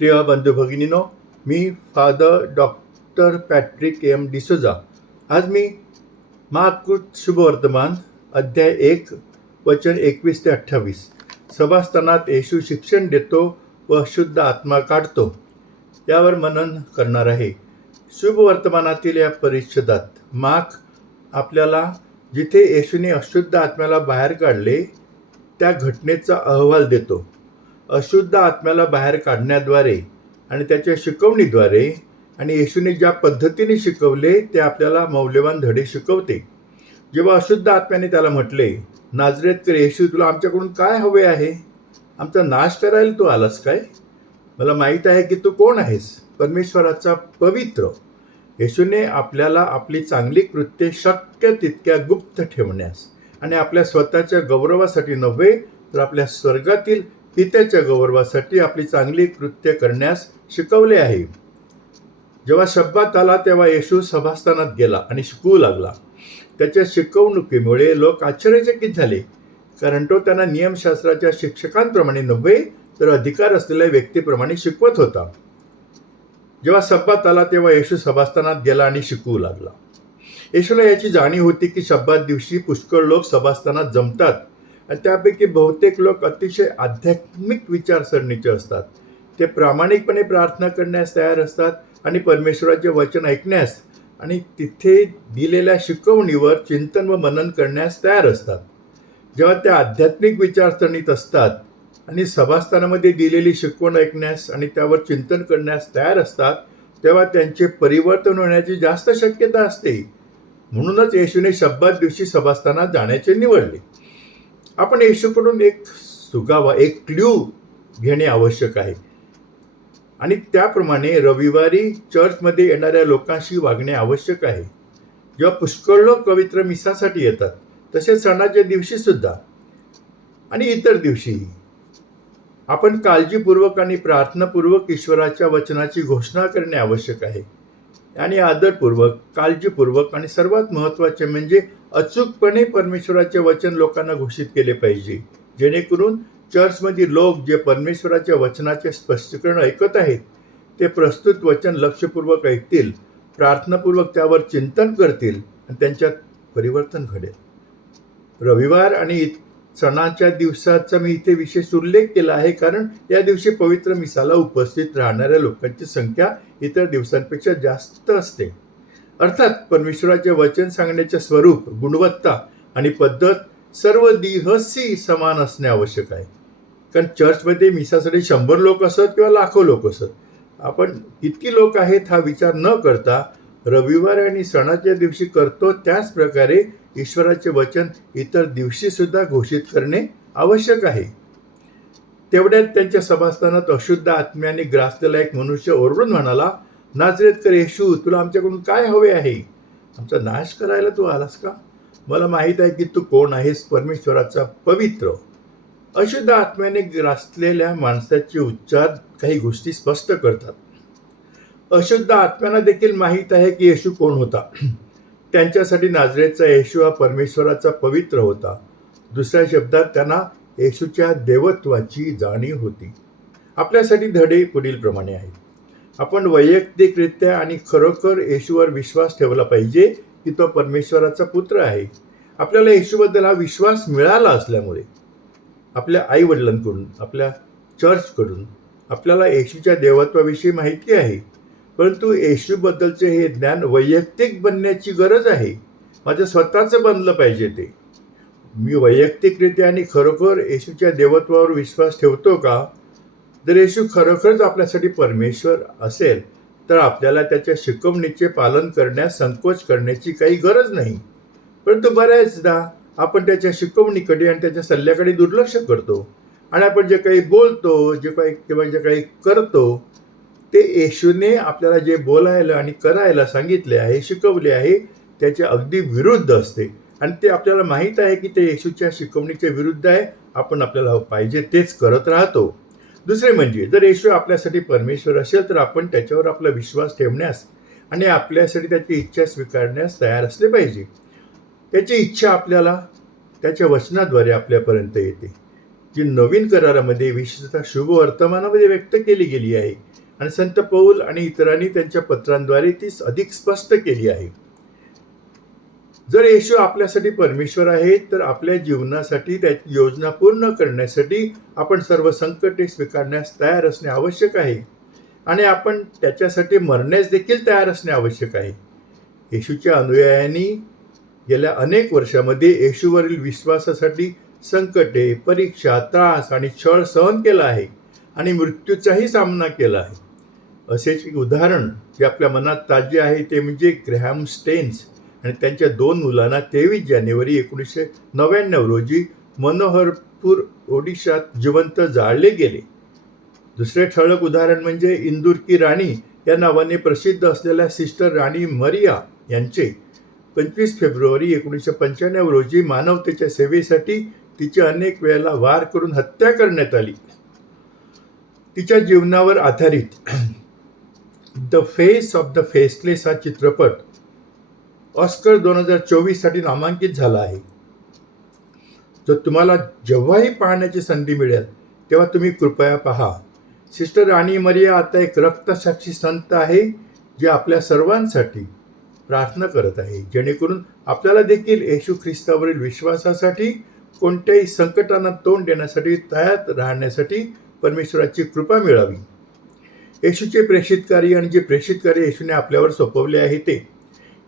प्रिय बंधू भगिनीनो, मी father doctor Patrick M D'Souza. आज मी महाकृत शुभवर्तमान अध्याय 1 वचन 21 ते 28 सभास्थानात येशू शिक्षण देतो व अशुद्ध आत्मा काढतो यावर मनन करणार आहे. शुभवर्तमानातील या परिच्छेदात मार्क आपल्याला जिथे येशूने अशुद्ध आत्म्याला बाहेर काढले त्या घटनेचा अहवाल देतो. अशुद्ध आत्म्याला बाहेर काढण्याद्वारे आणि त्याच्या शिकवणीद्वारे आणि येशूने ज्या पद्धतीने शिकवले ते आपल्याला मौल्यवान धडे शिकवते. जेव्हा अशुद्ध आत्म्याने त्याला म्हटले, नाझरेतकर येशू, तुला आमच्याकडून काय हवे आहे? आमचा नाश करायला तू आलास काय? मला माहीत आहे की तू कोण आहेस, परमेश्वराचा पवित्र. येशूने आपल्याला आपली चांगली कृत्ये शक्य तितक्या गुप्त ठेवण्यास आणि आपल्या स्वतःच्या गौरवासाठी नव्हे तर आपल्या स्वर्गातील पित्याच्या गौरवासाठी आपली चांगली कृत्य करण्यास शिकवले आहे. जेव्हा शब्बात आला तेव्हा येशू सभास्थानात गेला आणि शिकवू लागला. त्याच्या शिकवणुकीमुळे लोक आश्चर्यचकित झाले, कारण तो त्यांना नियमशास्त्राच्या शिक्षकांप्रमाणे नव्हे तर अधिकार असलेल्या व्यक्तीप्रमाणे शिकवत होता. जेव्हा शब्बात आला तेव्हा येशू सभास्थानात गेला आणि शिकवू लागला. येशूला याची जाणीव होती की शब्बात दिवशी पुष्कळ लोक सभास्थानात जमतात आणि त्यापैकी बहुतेक लोक अतिशय आध्यात्मिक विचारसरणीचे असतात. ते प्रामाणिकपणे प्रार्थना करण्यास तयार असतात आणि परमेश्वराचे वचन ऐकण्यास आणि तिथे दिलेल्या शिकवणीवर चिंतन व मनन करण्यास तयार असतात. जेव्हा ते आध्यात्मिक विचारसरणीत असतात आणि सभास्थानामध्ये दिलेली शिकवण ऐकण्यास आणि त्यावर चिंतन करण्यास तयार असतात, तेव्हा त्यांचे परिवर्तन होण्याची जास्त शक्यता असते. म्हणूनच येशूने शब्बात दिवशी सभास्थानात जाण्याचे निवडले. आपण येशूकडून एक सुगावा, एक क्ल्यू घेणे आवश्यक आहे आणि त्याप्रमाणे रविवारी चर्चमध्ये येणाऱ्या लोकांशी वागणे आवश्यक आहे. जेव्हा पुष्कळ लोक पवित्र मिसासाठी येतात, तसेच सणाच्या दिवशी सुद्धा आणि इतर दिवशीही आपण काळजीपूर्वक आणि प्रार्थनापूर्वक ईश्वराच्या वचनाची घोषणा करणे आवश्यक आहे आणि आदरपूर्वक, काळजीपूर्वक आणि सर्वात महत्त्वाचे म्हणजे अचूकपणे परमेश्वराचे वचन लोकांना घोषित केले पाहिजे, जेणेकरून चर्चमधील लोक जे परमेश्वराच्या वचनाचे स्पष्टीकरण ऐकत आहेत ते प्रस्तुत वचन लक्षपूर्वक ऐकतील, प्रार्थनापूर्वक त्यावर चिंतन करतील आणि त्यांच्यात परिवर्तन घडेल. रविवार आणि सणाच्या दिवसाचा मी इथे विशेष उल्लेख केला आहे, कारण या दिवशी पवित्र मिसाला उपस्थित राहणाऱ्या लोकांची संख्या इतर दिवसांपेक्षा जास्त असते. अर्थात परमेश्वराचे वचन सांगण्याचे स्वरूप, गुणवत्ता आणि पद्धत सर्व दिवशी समान असणे आवश्यक आहे. कारण चर्चमध्ये मिसासाठी 100 लोक असत किंवा लाखो लोक असत, आपण किती लोक आहेत हा विचार न करता रविवार आणि सणाच्या दिवशी करतो त्याच प्रकारे ईश्वराचे वचन इतर दिवशी सुद्धा घोषित करणे आवश्यक आहे. तेवढ्यात त्यांच्या सभास्थानात अशुद्ध आत्म्याने ग्रासलेला एक मनुष्य ओरडून म्हणाला, नाझरेतकर येशू, तुला आमच्याकडून काय हवे आहे? आमचा नाश करायला तू आलास का? मला माहीत आहे की तू कोण आहेस, परमेश्वराचा पवित्र. अशुद्ध आत्म्याने ग्रासलेल्या माणसाचे उच्चार काही गोष्टी स्पष्ट करतात. अशुद्ध आत्म्यांना देखील माहीत आहे की येशू कोण होता. त्यांच्यासाठी नाझरेतचा येशू हा परमेश्वराचा पवित्र होता. दुसऱ्या शब्दात त्यांना येशूच्या देवत्वाची जाणीव होती. आपल्यासाठी धडे पुढील प्रमाणे आहेत. आपण वैयक्तिकरित्या आणि खरोखर येशूवर विश्वास ठेवला पाहिजे की तो परमेश्वराचा पुत्र आहे. आपल्याला येशूबद्दल हा विश्वास मिळाला असल्यामुळे आपल्या आईवडिलांकडून, आपल्या चर्चकडून आपल्याला येशूच्या देवत्वाविषयी माहिती आहे. परंतु येशूबद्दलचे हे ज्ञान वैयक्तिक बनण्याची गरज आहे. माझं स्वतःचं बनलं पाहिजे ते. मी वैयक्तिकरित्या आणि खरोखर येशूच्या देवत्वावर विश्वास ठेवतो का? जर येशू खरोखरच आपल्यासाठी परमेश्वर असेल तर आपल्याला त्याच्या शिकवणीचे पालन करण्यास संकोच करण्याची काही गरज नाही. परंतु बऱ्याचदा आपण त्याच्या शिकवणीकडे आणि त्याच्या सल्ल्याकडे दुर्लक्ष करतो आणि आपण जे काही बोलतो, जे काही करतो ते येशूने आपल्याला जे बोलायला आणि करायला सांगितले आहे, शिकवले आहे, त्याच्या अगदी विरुद्ध असते आणि ते आपल्याला माहीत आहे की ते येशूच्या शिकवणीच्या विरुद्ध आहे. आपण आपल्याला पाहिजे तेच करत राहतो. दुसरे म्हणजे जर येशू आपल्यासाठी परमेश्वर असेल तर आपण त्याच्यावर आपला विश्वास ठेवण्यास आणि आपल्यासाठी त्याची इच्छा स्वीकारण्यास तयार असले पाहिजे. त्याची इच्छा आपल्याला त्याच्या वचनाद्वारे आपल्यापर्यंत येते, जी नवीन करारामध्ये विशेषतः शुभ वर्तमानामध्ये व्यक्त केली गेली आहे. आणि संत पौल आणि इतरांनी त्यांच्या पत्रांद्वारे ती अधिक स्पष्ट केली आहे. जर येशू आपल्यासाठी परमेश्वर आहे, तर आपल्या जीवनासाठी त्याची योजना पूर्ण करण्यासाठी आपण सर्व संकटे स्वीकारण्यास तयार असणे आवश्यक आहे आणि आपण त्याच्यासाठी मरण्यास देखील तयार असणे आवश्यक आहे. येशूच्या अनुयायांनी गेल्या अनेक वर्षामध्ये येशूवरील विश्वासासाठी संकटे, परीक्षा, त्रास आणि छळ सहन केला आहे आणि मृत्यूचाही सामना केला आहे. असेच एक उदाहरण जे आपल्या मनात ताजे आहे ते म्हणजे ग्रॅहम स्टेन्स आणि त्यांच्या 2 मुलांना 23 जानेवारी 1999 रोजी मनोहरपूर, ओडिशात जिवंत जाळले गेले. दुसरे ठळक उदाहरण म्हणजे इंदूर की राणी या नावाने प्रसिद्ध असलेल्या सिस्टर राणी मरिया यांचे 25 फेब्रुवारी 1995 रोजी मानवतेच्या सेवेसाठी तिची अनेक वेळेला वार करून हत्या करण्यात आली. तिच्या जीवनावर आधारित the face of the faceless हा चित्रपट ऑस्कर 2024 साठी नामांकित झाला आहे. जर तुम्हाला जेव्हाही पाहण्याची संधी मिळेल तेव्हा तुम्ही कृपया पहा. सिस्टर राणी मरिया आता एक रक्तसाक्षी संत आहे जे आपल्या सर्वांसाठी प्रार्थना करत आहे, जेणेकरून आपल्याला देखील येशू ख्रिस्तावरील विश्वासासाठी कोणत्याही संकटांना तोंड देण्यासाठी तयार राहण्यासाठी परमेश्वराची कृपा मिळावी. येशूचे प्रेषित कार्य आणि जे प्रेषित कार्य येशूने आपल्यावर सोपवले आहे ते.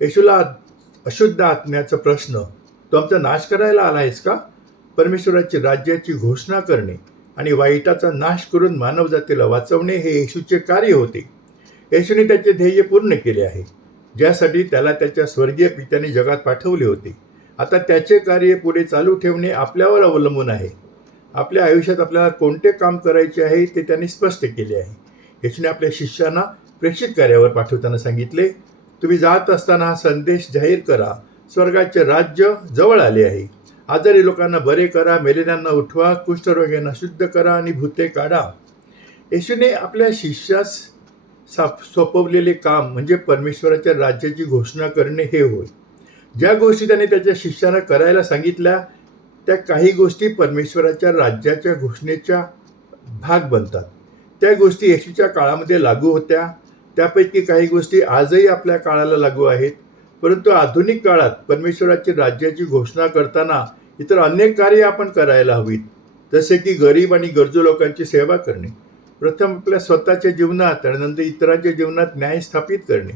येशूला अशुद्ध आत्म्याचा प्रश्न, तो आमचा नाश करायला आला आहेस का? परमेश्वराची राज्याची घोषणा करणे आणि वाईटाचा नाश करून मानवजातीला वाचवणे हे येशूचे कार्य होते. येशूने त्याचे ध्येय पूर्ण केले आहे, ज्यासाठी त्याला त्याच्या स्वर्गीय पित्याने जगात पाठवले होते. आता त्याचे कार्य पुढे चालू ठेवणे आपल्यावर अवलंबून आहे. आपल्या आयुष्यात आपल्याला कोणते काम करायचे आहे ते त्यांनी स्पष्ट केले आहे. येशूने आपल्या शिष्यांना प्रेषित कार्यावर पाठवताना सांगितले, तुम्ही जात असताना हा संदेश जाहीर करा, स्वर्गाचे राज्य जवळ आले आहे. आजारी लोकांना बरे करा, मेलेल्यांना उठवा, कुष्ठरोग्यांना शुद्ध करा आणि भूते काढा. येशूने आपल्या शिष्यास सोपवलेले काम म्हणजे परमेश्वराच्या राज्याची घोषणा करणे हे होय. ज्या गोष्टी त्याने त्याच्या शिष्यांना करायला सांगितल्या त्या काही गोष्टी परमेश्वराच्या राज्याच्या घोषणेच्या भाग बनतात. त्या गोष्टी येशूच्या काळामध्ये लागू होत्या. त्यापैकी काही गोष्टी आजही आपल्या काळाला लागू आहेत. परंतु आधुनिक काळात परमेश्वराची राज्याची घोषणा करताना इतर अनेक कार्य आपण करायला हवीत, जसे की गरीब आणि गरजू लोकांची सेवा करणे, प्रथम आपल्या स्वतःच्या जीवनात आणि नंतर इतरांच्या जीवनात न्याय स्थापित करणे,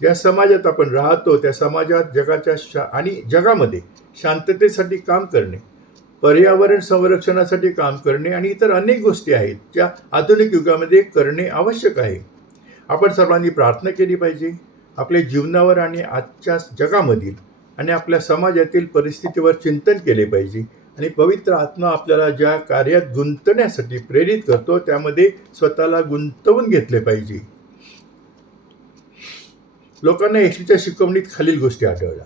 ज्या समाजात आपण राहतो त्या समाजात आणि जगामध्ये शांततेसाठी काम करणे, पर्यावरण संरक्षणासाठी काम करणे आणि इतर अनेक गोष्टी आहेत ज्या आधुनिक युगामध्ये करणे आवश्यक आहे. आपण सर्वांनी प्रार्थना केली पाहिजे. आपल्या जीवनावर आणि आजच्या जगामधील आणि आपल्या समाजातील परिस्थितीवर चिंतन केले पाहिजे आणि पवित्र आत्मा आपल्याला ज्या कार्यात गुंतण्यासाठी प्रेरित करतो त्यामध्ये स्वतःला गुंतवून घेतले पाहिजे. लोकांना येशूच्या शिकवणीत खालील गोष्टी आढळल्या.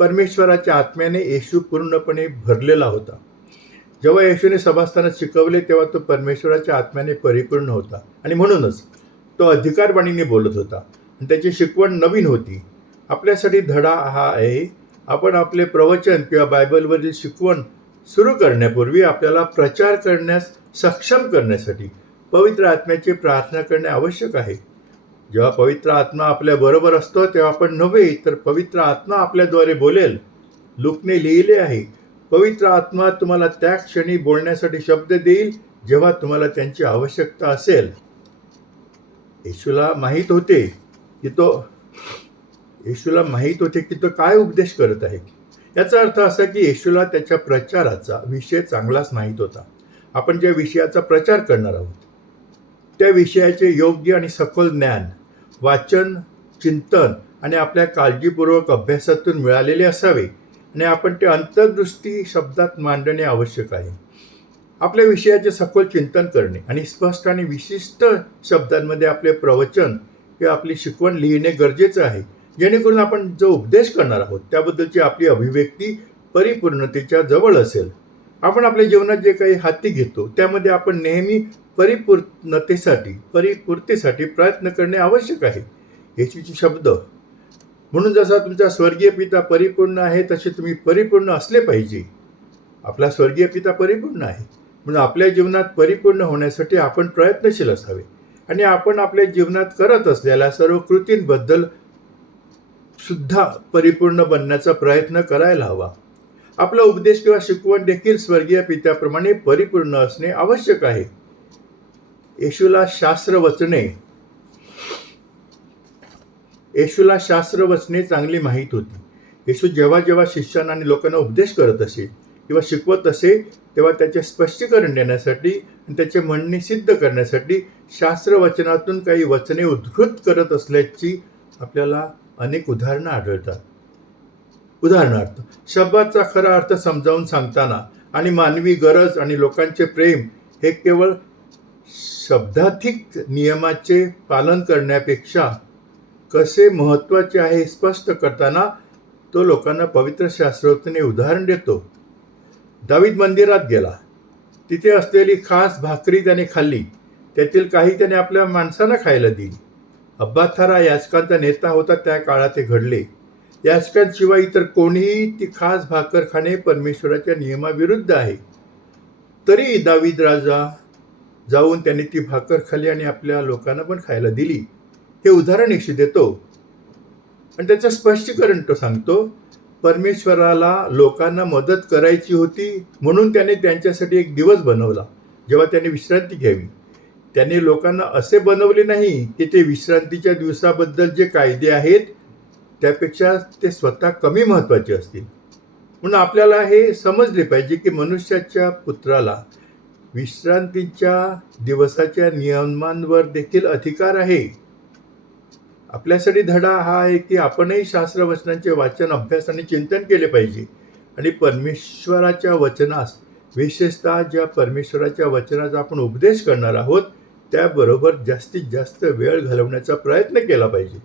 परमेश्वराच्या आत्म्याने येशू पूर्णपणे भरलेला होता. जेव्हा येशूने सभास्थानात शिकवले तेव्हा तो परमेश्वराच्या आत्म्याने परिपूर्ण होता आणि म्हणूनच तो अधिकारवाणीने बोलत होता आणि त्याची शिकवण नवीन होती. आपल्यासाठी धडा हा आहे, आपण आपले प्रवचन किंवा बायबलवरील शिकवण सुरू करण्यापूर्वी आपल्याला प्रचार करण्यास सक्षम करण्यासाठी पवित्र आत्म्याची प्रार्थना करणे आवश्यक आहे. जेव्हा पवित्र आत्मा आपल्या बरोबर असतो तेव्हा आपण नव्हे तर पवित्र आत्मा आपल्याद्वारे बोलेल. लूकने लिहिले आहे, पवित्र आत्मा तुम्हाला त्या क्षणी बोलण्यासाठी शब्द देईल जेव्हा तुम्हाला त्यांची आवश्यकता असेल. येशूला माहीत होते की तो काय उपदेश करत आहे. याचा अर्थ असा की येशूला त्याच्या प्रचाराचा विषय चांगलाच माहीत होता. आपण ज्या विषयाचा प्रचार करणार आहोत त्या विषयाचे योग्य आणि सखोल ज्ञान, वाचन, चिंतन आणि आपल्या काळजीपूर्वक अभ्यासातून मिळालेले असावे आणि आपण ते अंतर्दृष्टी शब्दात मांडणे आवश्यक आहे. आपल्या विषयाचे सखोल चिंतन करणे आणि स्पष्ट आणि विशिष्ट शब्दांमध्ये आपले प्रवचन किंवा आपली शिकवण लिहिणे गरजेचे आहे, जेणेकरून आपण जो उपदेश करणार आहोत त्याबद्दलची आपली अभिव्यक्ती परिपूर्णतेच्या जवळ असेल. आपण आपल्या जीवनात जे काही हाती घेतो त्यामध्ये आपण नेहमी परिपूर्तीसाठी प्रयत्न करणे आवश्यक आहे. येशूचे शब्द, म्हणून जसा तुमचा स्वर्गीय पिता परिपूर्ण आहे तसे तुम्ही परिपूर्ण असले पाहिजे. आपला स्वर्गीय पिता परिपूर्ण आहे. म्हणून आपल्या जीवनात परिपूर्ण होण्यासाठी आपण प्रयत्नशील असावे आणि आपण आपल्या जीवनात करत असलेल्या सर्व कृतींबद्दल सुद्धा परिपूर्ण बनण्याचा प्रयत्न करायला हवा. आपला उपदेश किंवा शिकवण देखील स्वर्गीय पित्याप्रमाणे परिपूर्ण असणे आवश्यक आहे. येशूला शास्त्रवचने चांगली माहीत होती. येशू जेव्हा जेव्हा शिष्यांना आणि लोकांना उपदेश करत असे किंवा शिकवत असे तेव्हा त्याचे स्पष्टीकरण देण्यासाठी आणि त्याचे म्हणणे सिद्ध करण्यासाठी शास्त्रवचनातून काही वचने उद्धृत करत असल्याची आपल्याला अनेक उदाहरणं आढळतात. उदाहरणार्थ, शब्दाचा खरा अर्थ समजावून सांगताना आणि मानवी गरज आणि लोकांचे प्रेम हे केवळ शब्दाधिक नियमाचे पालन करण्यापेक्षा कसे महत्त्वाचे आहे हे स्पष्ट करताना तो लोकांना पवित्र शास्त्रोक्तीने उदाहरण देतो. दावीद मंदिरात गेला. तिथे असलेली खास भाकरी त्याने खाल्ली. त्यातील काही त्याने आपल्या माणसांना खायला दिली. अब्बाथारा याजकांचा नेता होता त्या काळात ते घडले. याजकांशिवाय इतर कोणीही ती खास भाकर खाणे परमेश्वराच्या नियमाविरुद्ध आहे. तरी दावीद राजा जाऊन त्यांनी ती भाकर खाल्ली आणि आपल्या लोकांना पण खायला दिली. हे उदाहरण येशू देतो आणि त्याचं स्पष्टीकरण तो सांगतो. परमेश्वराला लोकांना मदत करायची होती म्हणून त्याने त्यांच्यासाठी एक दिवस बनवला जेव्हा त्याने विश्रांती घ्यावी. त्याने लोकांना असे बनवले नाही की ते विश्रांतीच्या दिवसाबद्दल जे कायदे आहेत त्यापेक्षा ते स्वतः कमी महत्त्वाचे असतील. म्हणून आपल्याला हे समजले पाहिजे की मनुष्याच्या पुत्राला विश्रांतीच्या दिवसाच्या नियमांवर देखील अधिकार आहे. आपल्यासाठी धडा हा आहे की आपणही शास्त्रवचनांचे वाचन, अभ्यास आणि चिंतन केले पाहिजे आणि परमेश्वराच्या वचनास, विशेषतः ज्या परमेश्वराच्या वचनाचा आपण उपदेश करणार आहोत त्याबरोबर जास्तीत जास्त वेळ घालवण्याचा प्रयत्न केला पाहिजे.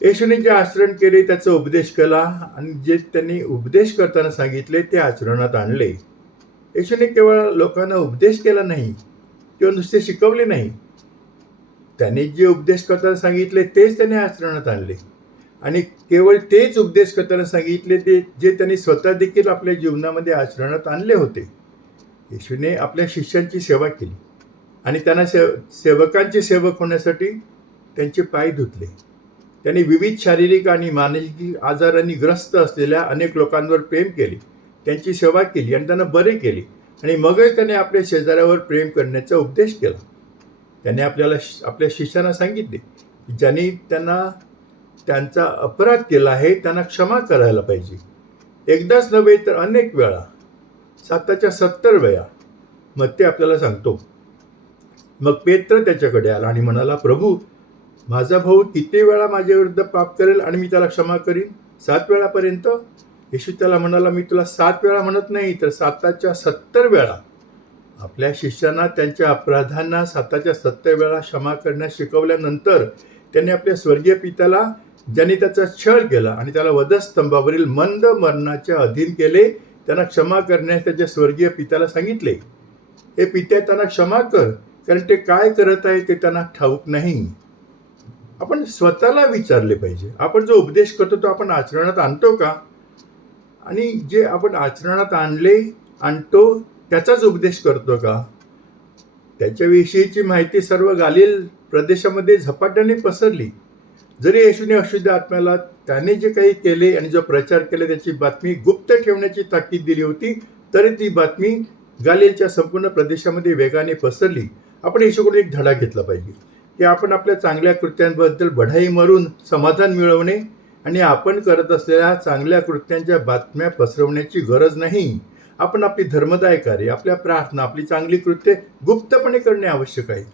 येशूने जे आचरण केले त्याचा उपदेश केला आणि जे त्यांनी उपदेश करताना सांगितले ते आचरणात आणले. येशूने केवळ लोकांना उपदेश केला नाही किंवा नुसते शिकवले नाही. त्याने जे उपदेश करताना सांगितले तेच त्याने आचरणात आणले आणि केवळ तेच उपदेश करताना सांगितले ते जे त्यांनी स्वतः देखील आपल्या जीवनामध्ये आचरणात आणले होते. येशूने आपल्या शिष्यांची सेवा केली आणि त्यांना सेवकांचे सेवक होण्यासाठी त्यांचे पाय धुतले. त्यांनी विविध शारीरिक आणि मानसिक आजारांनी ग्रस्त असलेल्या अनेक लोकांवर प्रेम केले, त्यांची सेवा केली आणि त्यांना बरे केले आणि मगच त्याने आपल्या शेजाऱ्यावर प्रेम करण्याचा उपदेश केला. त्याने आपल्या शिष्यांना सांगितले की ज्यांनी त्यांचा अपराध केला आहे त्यांना क्षमा करायला पाहिजे. एकदाच नव्हे तर अनेक वेळा, 70 वेळा. मग ते आपल्याला सांगतो. मग पेत्र त्याच्याकडे आला आणि म्हणाला, प्रभू, माझा भाऊ किती वेळा माझ्या विरुद्ध पाप करेल आणि मी त्याला क्षमा करीन? 7 वेळापर्यंत? येशू त्याला म्हणाला, मी तुला 7 वेळा म्हणत नाही तर 70 वेळा. आपल्या शिष्यांना त्यांच्या अपराधांना 70 वेळा क्षमा करण्यास शिकवल्यानंतर त्यांनी आपल्या स्वर्गीय पित्याला, ज्यांनी त्याचा छळ केला आणि त्याला वधस्तंभावरील मंद मरणाच्या अधीन केले, त्यांना क्षमा करण्यास त्याच्या स्वर्गीय पित्याला सांगितले. हे पित्या, त्यांना क्षमा कर, कारण ते काय करत आहे ते त्यांना ठाऊक नाही. आपण स्वतःला विचारले पाहिजे, आपण जो उपदेश करतो तो आपण आचरणात आणतो का? आणि जे आपण आचरणात आणतो त्याचाच उपदेश करतो का? त्याच्याविषयीची माहिती सर्व गालील प्रदेशामध्ये झपाट्याने पसरली. जरी येशूने अशुद्ध आत्म्याला त्याने जे काही केले आणि जो प्रचार केला त्याची बातमी गुप्त ठेवण्याची ताकीद दिली होती, तरी ती बातमी गालीलच्या संपूर्ण प्रदेशामध्ये वेगाने पसरली. आपण येशूकडून एक धडा घेतला पाहिजे की आपण आपल्या चांगल्या कृत्यांबद्दल बढाई मारून समाधान मिळवणे आणि आपण करत असलेल्या चांगल्या कृत्यांच्या बातम्या पसरवण्याची गरज नाही. आपण आपली धर्मदाय कार्य, आपल्या प्रार्थना, आपली चांगली कृत्ये गुप्तपणे करणे आवश्यक आहे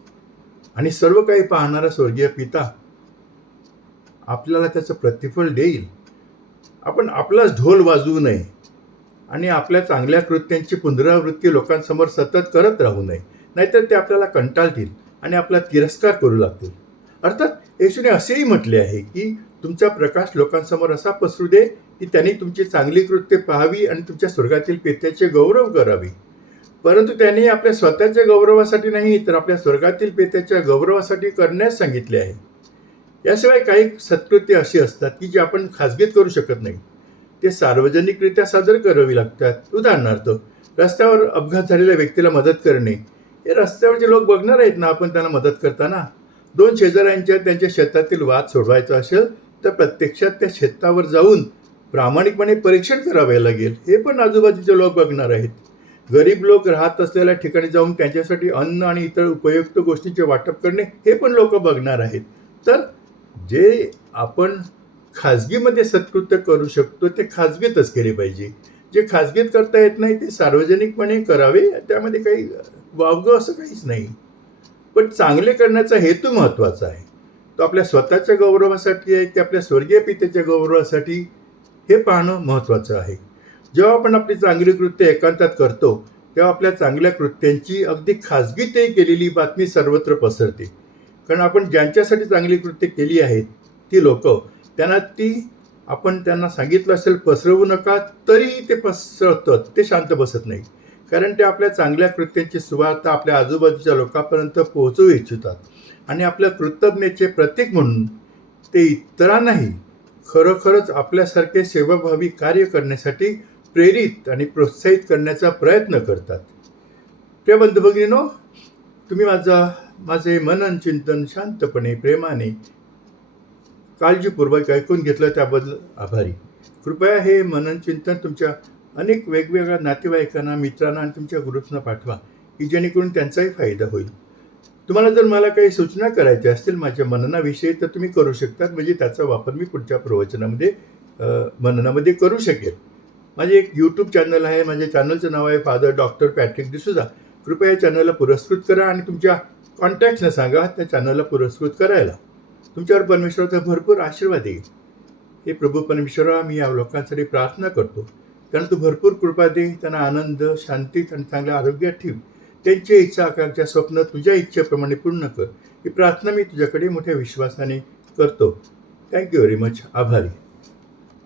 आणि सर्व काही पाहणारा स्वर्गीय पिता आपल्याला त्याचं प्रतिफळ देईल. आपण आपलाच ढोल वाजवू नये आणि आपल्या चांगल्या कृत्यांची पुनरावृत्ती लोकांसमोर सतत करत राहू नये, नाहीतर ते आपल्याला कंटाळतील आणि आपला तिरस्कार करू लागतील. अर्थात येशूने असेही म्हटले आहे की तुमचा प्रकाश लोकांसमोर असा पसरू दे की त्यांनी तुमची चांगली कृत्ये पाहावी आणि तुमच्या स्वर्गातील पित्याचे गौरव करावे. परंतु त्यांनी आपल्या स्वतःच्या गौरवासाठी नाही तर आपल्या स्वर्गातील पित्याच्या गौरवासाठी करण्यास सांगितले आहे. याशिवाय काही सत्कृत्ये अशी असतात की जी आपण खाजगीत करू शकत नाही, ते सार्वजनिकरित्या सादर करावी लागतात. उदाहरणार्थ, रस्त्यावर अपघात झालेल्या व्यक्तीला मदत करणे, हे रस्त्यावरचे लोक बघणार आहेत ना आपण त्यांना मदत करताना. दोन शेजाऱ्यांच्या त्यांच्या शेतातील वाद सोडवायचा असेल तर प्रत्यक्षात त्या शेतावर जाऊन प्रामाणिकपणे परीक्षण करावे लागेल, हे पण आजूबाजूचे लोक बघणार आहेत. गरीब लोक राहत असलेल्या ठिकाणी जाऊन त्यांच्यासाठी अन्न आणि इतर उपयुक्त गोष्टींचे वाटप करणे, हे पण लोक बघणार आहेत. तर जे आपण खाजगीमध्ये सत्कृत्य करू शकतो ते खाजगीतच केले पाहिजे. जे खाजगीत करता येत नाही ते सार्वजनिकपणे करावे, त्यामध्ये काही वावगं असं काहीच नाही. पण चांगले करण्याचा हेतू महत्त्वाचा आहे. तो आपल्या स्वतःच्या गौरवासाठी आहे की आपल्या स्वर्गीय पित्याच्या गौरवासाठी, हे पाहणं महत्त्वाचं आहे. जेव्हा आपण आपली चांगली कृत्य एकांतात करतो तेव्हा आपल्या चांगल्या कृत्यांची अगदी खाजगीतही केलेली बातमी सर्वत्र पसरते. कारण आपण ज्यांच्यासाठी चांगली कृत्य केली आहेत ती लोक आपण त्यांना सांगितलं असेल पसरवू नका, तरीही ते पसरवतात, ते शांत बसत नाही. कारण ते आपल्या चांगल्या कृत्यांची सुवार्ता आपल्या आजूबाजूच्या लोकांपर्यंत पोहोचवू इच्छितात आणि आपल्या कृतज्ञतेचे प्रतीक म्हणून ते इतरांनाही खरोखरच आपल्यासारखे सेवाभावी कार्य करण्यासाठी प्रेरित आणि प्रोत्साहित करण्याचा प्रयत्न करतात. प्रिय बंधू भगिनींनो, तुम्ही माझे मनन चिंतन शांतपणे प्रेमाने काळजीपूर्वक ऐकून घेतलं त्याबद्दल आभारी. कृपया हे मनन चिंतन तुमच्या अनेक वेगवेगळ्या नातेवाईकांना, मित्रांना आणि तुमच्या ग्रुप्सना पाठवा की जेणेकरून त्यांचाही फायदा होईल. तुम्हाला जर मला काही सूचना करायच्या असतील माझ्या मननाविषयी तर तुम्ही करू शकतात, म्हणजे त्याचा वापर मी पुढच्या प्रवचनामध्ये मननामध्ये करू शकेल. माझे एक यूट्यूब चॅनल आहे. माझ्या चॅनलचं नाव आहे फादर डॉक्टर पॅट्रिक डिसूजा. कृपया या चॅनलला पुरस्कृत करा आणि तुमच्या कॉन्टॅक्ट्सना सांगा त्या चॅनलला पुरस्कृत करायला. तुमच्यावर परमेश्वराचा भरपूर आशीर्वाद येईल. हे प्रभू परमेश्वरा, मी या लोकांसाठी प्रार्थना करतो. त्यांना तू भरपूर कृपा दे, त्यांना आनंद, शांतीत आणि चांगल्या आरोग्यात ठेव. त्यांची इच्छा, आकांक्षा, स्वप्न तुझ्या इच्छेप्रमाणे पूर्ण कर. ही प्रार्थना मी तुझ्याकडे मोठ्या विश्वासाने करतो. Thank you very much. आभारी.